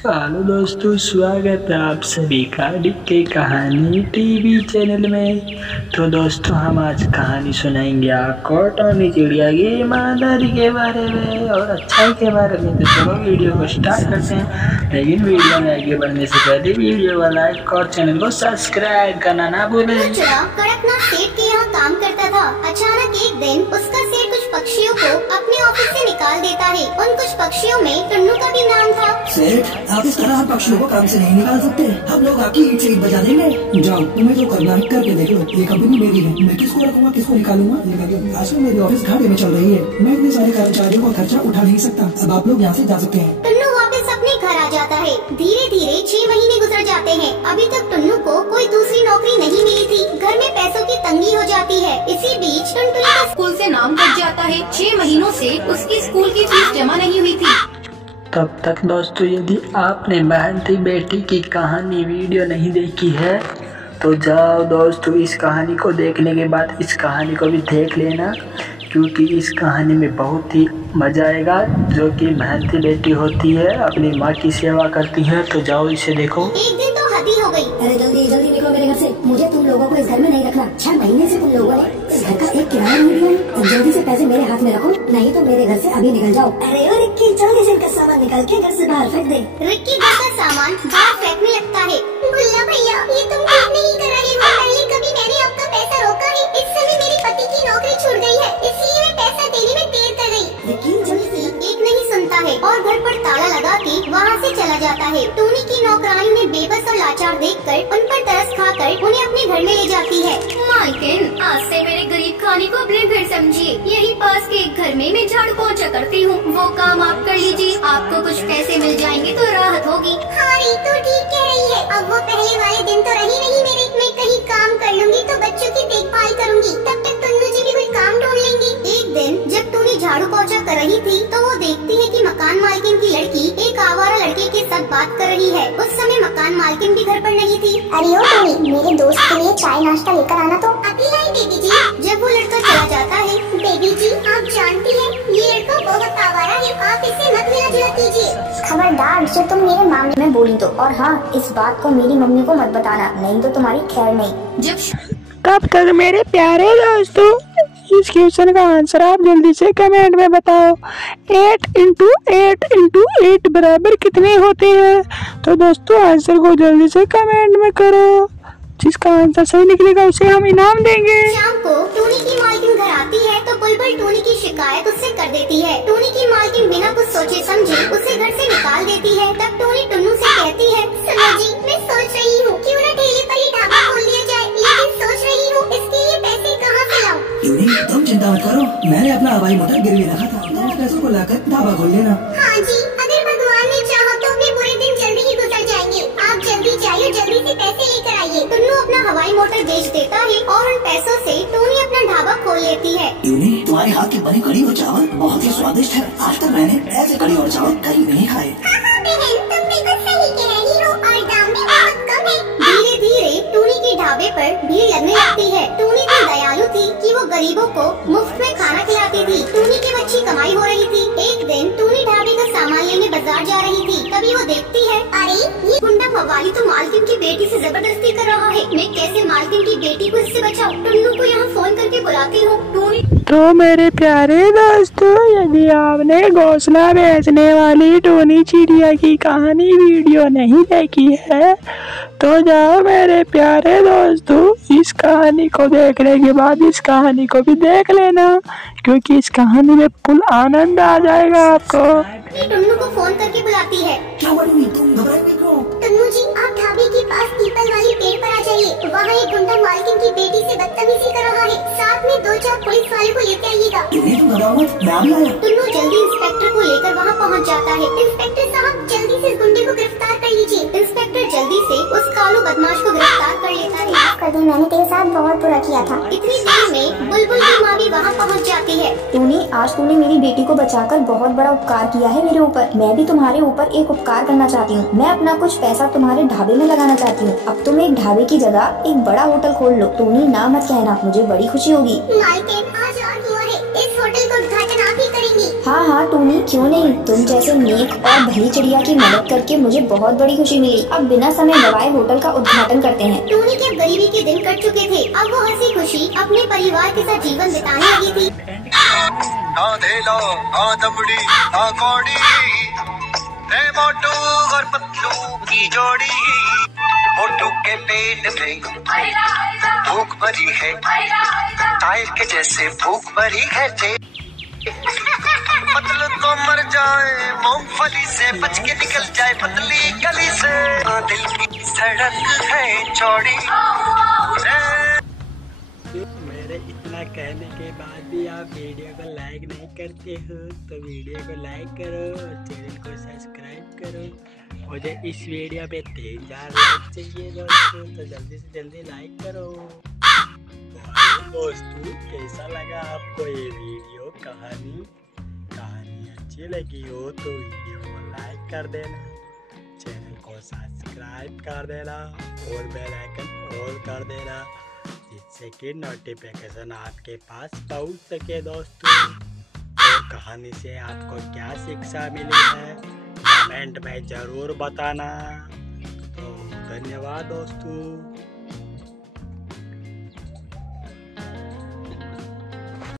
Hello दोस्तों, स्वागत है आप सभी का डीके कहानी टीवी चैनल में। तो दोस्तों, हम आज कहानी सुनाएंगे आपको टॉनी चिड़िया की ईमानदारी के बारे में और अच्छाई के बारे में। तो चलो वीडियो को स्टार्ट करते हैं, लेकिन वीडियो में आगे बढ़ने से पहले वीडियो को लाइक और चैनल को सब्सक्राइब करना ना भूलें। कड़कनाथ सेठ के यहाँ काम करता था। अचानक एक दिन उसका सेठ कुछ पक्षियों को अपने ऑफिस से निकाल देता है। उन कुछ पक्षियों में टुन्नू का भी नाम था। सेठ, आप इस तरह पक्षियों को काम से नहीं निकाल सकते। हम लोग आपकी ईट से ईट बजा देंगे। जाओ, तुम्हें जो करना है करके देख लो। ये कंपनी मेरी है, मैं किसको रखूंगा, किसको निकालूंगा। आजकल मेरी ऑफिस घाटे में चल रही है, मैं इतने सारे कर्मचारियों का खर्चा उठा नहीं सकता। अब आप लोग यहाँ से जा सकते हैं। टुन्नू वापस अपने घर आ जाता है। धीरे धीरे 6 महीने गुजर जाते हैं। अभी तक टुन्नू को कोई दूसरी नौकरी नहीं मिली थी। घर में पैसों की तंगी हो जाती है। इसी बीच टुनटुनी का स्कूल से नाम कट जाता है। 6 महीनों से उसकी स्कूल की फीस जमा नहीं हुई थी। तब तक दोस्तों, यदि आपने मेहनती बेटी की कहानी वीडियो नहीं देखी है तो जाओ दोस्तों, इस कहानी को देखने के बाद इस कहानी को भी देख लेना, क्योंकि इस कहानी में बहुत ही मजा आएगा। जो कि मेहनती बेटी होती है, अपनी माँ की सेवा करती है। तो जाओ, इसे देखो। एक दिन तो हद ही हो गई। अरे जल्दी जल्दी निकलो मेरे घर से। मुझे तुम लोगों को इस घर में नहीं रखना। 6 महीने से तुम लोगों ने इस घर का एक किराया नहीं दिया। अब जल्दी से पैसे मेरे हाथ में रखो, नहीं तो मेरे घर से अभी निकल जाओ। अरे ओ रिक्की, जल्दी से इनका सामान निकाल के घर से बाहर फेंक दे। रिक्की घर का सामान बाहर फेंकने लगता है। भुल्ला भैया, ये तुम ठीक नहीं कर रहे हो। पहले कभी मैंने आपका पैसा रोका है। इस समय मेरे पति की नौकरी छूट गई है, इसलिए मैं पैसा देने में देर कर गई। रिक्की जल्दी एक नहीं सुनता है और घर पर ताला लगा के वहाँ से चला जाता है। टोनी की नौकरानी ने बेबस और लाचार देखकर उन पर तरस खाकर उन्हें अपने घर में ले जाती है। मालकिन, आज से मेरे गरीब खाने को अपने घर समझिए। यही पास के एक घर में मैं झाड़ू पोंछा करती हूँ, वो काम आप कर लीजिए। आपको कुछ पैसे मिल जाएंगे तो राहत होगी। हाँ, तो ठीक कह रही है। अब वो पहले वाले दिन तो रही नहीं मेरे। मैं कहीं काम कर लूंगी तो बच्चों की देखभाल करूंगी, तब तक टुन्नू जी भी कोई काम ढूंढ लेंगी। एक दिन जब टोनी झाड़ू पोंछा कर रही थी तो वो देखती है कि मकान मालकिन की लड़की एक आवारा लड़के के साथ बात कर रही है। उस समय मकान मालकिन भी घर पर नहीं थी। अरे ओ टोनी, मेरे दोस्त के लिए चाय नाश्ता लेकर आना। तो अभी लाई बेबी जी। जब वो लड़का चला जाता है, बेबी जी, आप जानती हैं ये लड़का बहुत आवारा है, आप इसे मत मिला जुला कीजिए। खबरदार जो तुम मेरे मामले में बोली तो। और हाँ, इस बात को मेरी मम्मी को मत बताना, नहीं तो तुम्हारी खैर नहीं। तब तक मेरे प्यारे दोस्तों, इस क्वेश्चन का आंसर आप जल्दी से कमेंट में बताओ। 8 × 8 × 8 बराबर कितने होते हैं? तो दोस्तों, आंसर को जल्दी से कमेंट में करो। जिसका आंसर सही निकलेगा उसे हम इनाम देंगे। शाम को टोनी की मालकिन घर आती है तो बुलबुल टोनी की शिकायत उससे कर देती है। टोनी की मालकिन बिना कुछ सोचे समझे उसे घर से निकाल देती है। तब टोनी टुन्नू से कहती है, सुनो जी, मैं सोच रही हूँ क्यों न ठेले पर ही ढाबा खोल लिया जाए, लेकिन सोच रही हूँ इसके लिए पैसे कहाँ से लाऊं। यूनी, तुम चिंता मत करो, मैंने अपना हवाई मोटर गिरवी रखा था, तुम उस पैसों को लाकर ढाबा खोल लेना। हाँ जी, अगर भगवान ने चाहा तो भी बुरे दिन जल्दी ही गुजर जाएंगे। आप जल्दी जाइए, जल्दी से पैसे लेकर आइए। टुन्नू अपना हवाई मोटर बेच देता है और उन पैसों से टोनी अपना ढाबा खोल लेती है। यूनी, तुम्हारे हाथ की बनी कढ़ी और चावल बहुत ही स्वादिष्ट है। आज तक मैंने ऐसे कढ़ी और चावल कहीं नहीं खाए। बहन, तुम बिल्कुल सही कह रही हो और दाम भी बहुत कम है। धीरे धीरे टोनी के ढाबे पर भीड़ लगने लगती है। टोनी इतनी दयालु थी कि वो गरीबों को मुफ्त में खाना खिलाती थी। टोनी की अच्छी कमाई हो रही थी। एक दिन टोनी ढाबे का सामान लेने बाजार जा रही थी। तभी वो देखती है, अरे ये गुंडा मवाली तो मालकिन की बेटी से जबरदस्ती कर रहा है। मैं कैसे मालकिन की बेटी को इससे बचाऊं? टुन्नू को यहाँ फोन करके बुलाती हूँ। टोनी तो मेरे प्यारे दोस्तों, यदि आपने घोंसला बेचने वाली टोनी चिड़िया की कहानी वीडियो नहीं देखी है तो जाओ मेरे प्यारे दोस्तों, इस कहानी को देखने के बाद इस कहानी को भी देख लेना, क्योंकि इस कहानी में फुल आनंद आ जाएगा आपको। टुन्नू को फोन करके बुलाती है। क्या हुआ यूनी, तुम घबराए नहीं क्यों? टुन्नू जी, आप ढाबे के पास पीपल वाली पेड़ पर आ जाइए। वहाँ एक गुंडा मालकिन की बेटी से बदतमीजी कर रहा है। साथ में 2-4 पुलिस वाले को लेकर आइएगा। यूनी, तुम घबराओ मत, मैं अभी आया। टुन्नू जल्दी इंस्पेक्टर को लेकर वहाँ पहुँच जाता है। इंस्पेक्टर साहब, जल्दी से इस गुंडे को गिरफ्तार कर लीजिए। इंस्पेक्टर जल्दी से उस कालू बदमाश को गिरफ्तार कर लेता है। कर दी, मैंने तेरे साथ बहुत बुरा किया था। इतनी देर में बुलबुल की माँ भी वहाँ पहुँच जाती है। टोनी, आज तूने मेरी बेटी को बचाकर बहुत बड़ा उपकार किया है मेरे ऊपर। मैं भी तुम्हारे ऊपर एक उपकार करना चाहती हूँ। मैं अपना कुछ पैसा तुम्हारे ढाबे में लगाना चाहती हूँ। अब तुम एक ढाबे की जगह एक बड़ा होटल खोल लो। टोनी, ना मत कहना, मुझे बड़ी खुशी होगी। मालकिन, आज रात हुआ है, इस होटल का उद्घाटन आप ही करेंगी। हाँ हाँ टूनी, क्यों नहीं। तुम जैसे नेक और भली चिड़िया की मदद करके मुझे बहुत बड़ी खुशी मिली। अब बिना समय गवाए होटल का उद्घाटन करते हैं। टूनी के गरीबी के दिन कट चुके थे, अब वो हंसी खुशी अपने परिवार के साथ जीवन बिताने लगी थी। मोटू और पतलू की जोड़ी, मोटू के पेट में भूख भरी है, टायर के जैसे भूख भरी है। पतलू तो मर जाए, मूंगफली से बच के निकल जाए पतली गली से। दिल की सड़क है चौड़ी। मेरे इतना कहने के बाद भी आप वीडियो को लाइक नहीं करते हो, तो वीडियो को लाइक करो और चैनल को सब्सक्राइब करो। मुझे इस वीडियो पे 3000 लाइक चाहिए दोस्तों, तो जल्दी से जल्दी लाइक करो। दोस्तों कैसा लगा आपको ये वीडियो? कहानी अच्छी लगी हो तो वीडियो को लाइक कर देना, चैनल को सब्सक्राइब कर देना और बेल आइकन ऑल कर देना, जिससे कि नोटिफिकेशन आपके पास पहुंच सके दोस्तों। और कहानी से आपको क्या शिक्षा मिली है कमेंट में ज़रूर बताना। तो धन्यवाद दोस्तों।